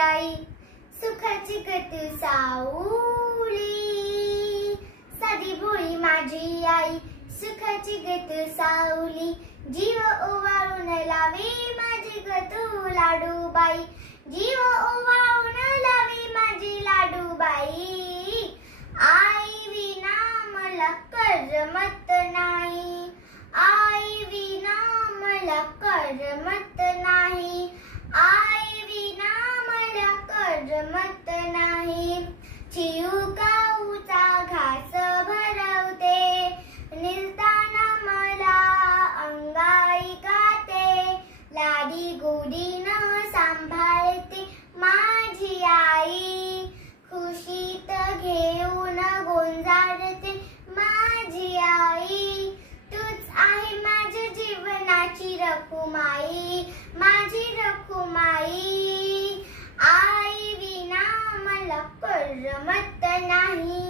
आई, सुखाची ग तू सावली, साधी भोळी माझी आई, सुखाची ग तू सावली, जीव ओवाळून लावी माझी ग तू लाडूबाई, जीव ओवाळून लावी माझी लाडूबाई, आई विना मला करमत नाही, आई विना मला करमत नाही, आई विना मला करमत नाही, चिऊकाऊचा घास भरवते, निलताना मला अंगाई गाते, लाडी गोडीनं सांभाळते माझी आई, खुशीत घेऊन गोंजारते माझी आई, तूच आहे माझ्या जीवनाची रखुमाई, माझी रखुमाई, आई विना मला करमत नाही.